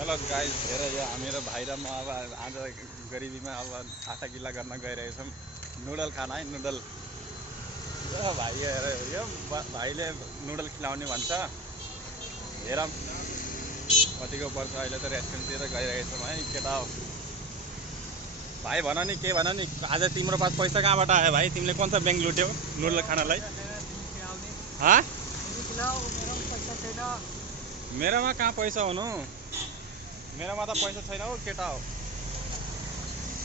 Hello guys, हेर यो मेरो भाइ र म अब आज गरिबीमा अब आशा गिल्ला गर्न गइरहेछौँ नुडल खान है। नुडल यो भाइ हेर, यो भाइले नुडल खिलाउने भन्छ। हेर कतिको पर्छ, अहिले त रेस्टुरेन्टतिर गइरहेछौँ है केटा हो। भाइ भन नि, के भन नि, आज तिम्रो पास पैसा कहाँबाट आयो भाइ? तिमीले कुन चाहिँ ब्याङ्क लुट्यौ नुडल खानलाई? मेरोमा कहाँ पैसा हुनु, मेरोमा त पैसा छैन हौ केटा हो।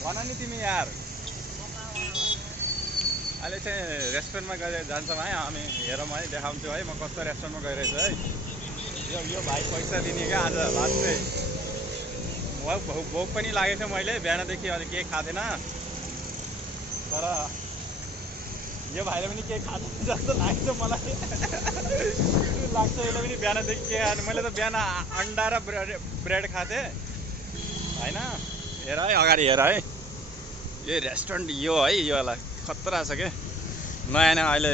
भन नि तिमी यार। अहिले चाहिँ रेस्टुरेन्टमा गएर जान्छौँ है हामी। हेरौँ है, देखाउँछु है म कस्तो रेस्टुरेन्टमा गइरहेछु है। यो भाइ पैसा दिने क्या आज लास्ट चाहिँ। भोक पनि लागेको थियो, मैले बिहानदेखि अहिले केही खाँदैन, तर यो भाइले पनि केही खाँदैन जस्तो लाग्छ मलाई। लाग्छ यसले पनि बिहानदेखि के खाने। मैले त बिहान अन्डा र ब्रेड खाथेँ होइन। हेर है, अगाडि हेर है, यो रेस्टुरेन्ट यो है, यो होला खतरा छ के। नयाँ नयाँ अहिले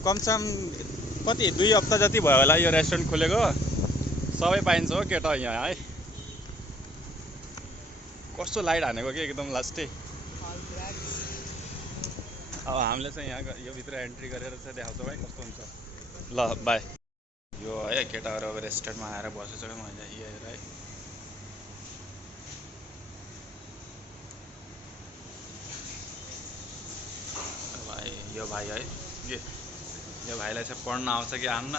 कमसेकम कति 2 हप्ता जति भयो होला यो रेस्टुरेन्ट खुलेको। सबै पाइन्छ हो केटा यहाँ है। कस्तो लाइट हानेको कि एकदम लास्टै। अब हामीले चाहिँ यहाँ यो भित्र एन्ट्री गरेर चाहिँ देखाउँछौँ है कस्तो हुन्छ। ल बाई। यो है केटाहरू अब रेस्टुरेन्टमा आएर बसिसक्यो। मैले यो हेर है, भाइ यो भाइ है, यो भाइलाई चाहिँ पढ्न आउँछ कि आउन्न,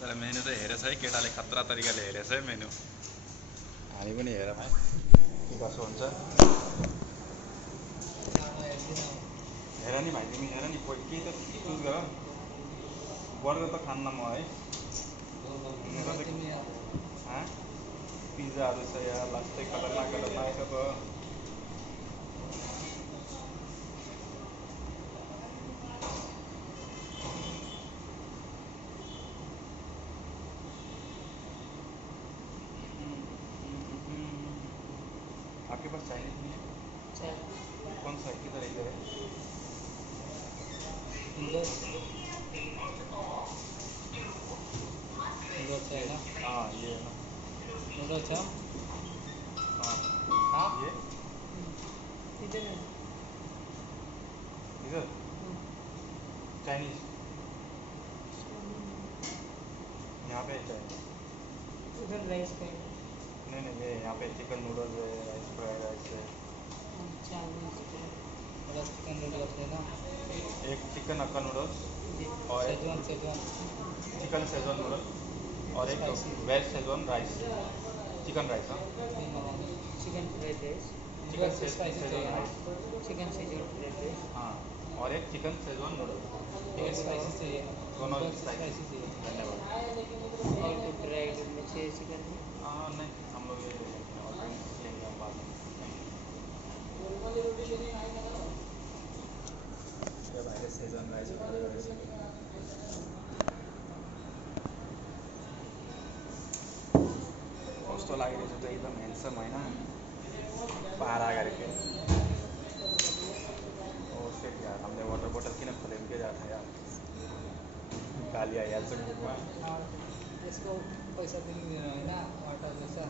तर मेन्यु चाहिँ हेरेछ है केटाले, खतरा तरिकाले हेरेछ है मेन्यु। हामी पनि हेरौँ है के कसो हुन्छ। हेर नि भाइ, तिमी हेर नि, केही त चुज गर। बर्गर त खान्न म है। पिज्जाहरू छ यार, लास्टै खतरनाक खतरनाक छ त। आपके पास चाइनीज नहीं है? कौन सा है, किधर है? इधर है? हाँ ये है ना। हाँ ये इधर चाइनीज, यहाँ पे चाइनीज। नहीं ये यहाँ पे चिकन नूडल्स है, राइस फ्राइड राइस है। एक चिकन हक्का नूडल्स और एक चिकन शेजवान नूडल और एक veg schezwan rice, chicken rice. हाँ chicken fried rice, chicken schezwan rice. हाँ और एक चिकन शेजवान नूडल। स्पाइसी चाहिए, दोनों स्पाइसी चाहिए। धन्यवाद। और ड्राइड में चाहिए चिकन। हाँ नहीं, हम लोग ये लेंगे हम बाद में। ये भाइले शेजवान राइस अर्डर गरेछ। कस्तो लागिरहेछ त, एकदम ह्यान्डसम होइन, पारा गरेको। ओ सेट यार, हामीले वाटर बोतल किन खोल्यौँ के जाने यार, गाली आइहाल्छ मुखमा। यसको पैसा पनि दिनु होइन, वाटर पैसा।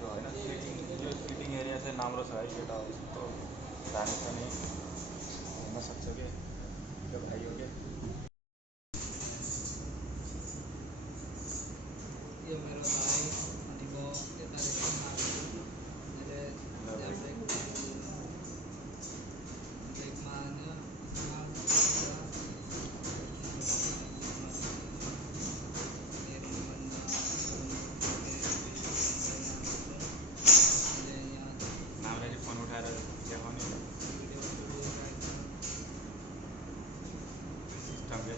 यो होइन, यो सिटिङ एरिया चाहिँ राम्रो छ है केटा, यस्तो दामी छ नि, घुम्न सक्छ कि यो भाइ हो कि। यो मेरो भाइ अनि म यता रेस्टुरेन्टमा आएको मैले ब्रेकमा आयो। नामले फोन उठाएर देखाउने सिस्टमले।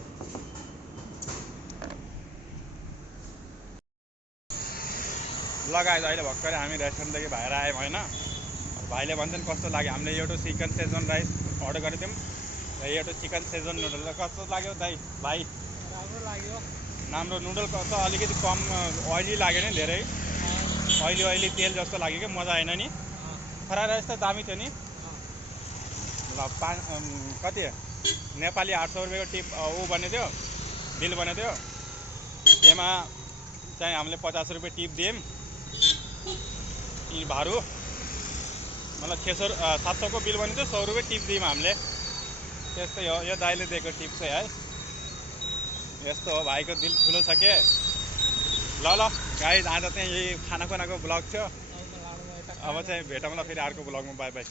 लगाएर अहिले भर्खरै हामी रेस्टुरेन्टदेखि बाहिर आयौँ होइन। भाइले भन्छन् कस्तो लाग्यो, हामीले एउटा चिकन शेजवान राइस अर्डर गरेको थियौँ र एउटा चिकन शेजवान नुडल। कस्तो लाग्यो भाइ? राम्रो लाग्यो। राम्रो नुडल कस्तो, अलिकति कम ओइली लाग्यो नि, धेरै ओइली तेल जस्तो लाग्यो कि, मजा आएन नि। फ्राइड राइस त दामी थियो नि। ल कति नेपाली 800 रुपियाँको टिप ऊ बनेको थियो, बिल बनेको थियो। त्यसमा चाहिँ हामीले 50 रुपियाँ टिप दियौँ यी भारू मतलब 700 को बिल बनिन्छ 100 रुपियाँ टिप दियौँ हामीले त्यस्तै हो यो दाइले दिएको टिप चाहिँ है यस्तो हो भाइको दिल ठुलो छ के ल गाइज आज चाहिँ यही खानाको ब्लग थियो अब चाहिँ भेटौँला फेरि अर्को ब्लगमा बाई बाई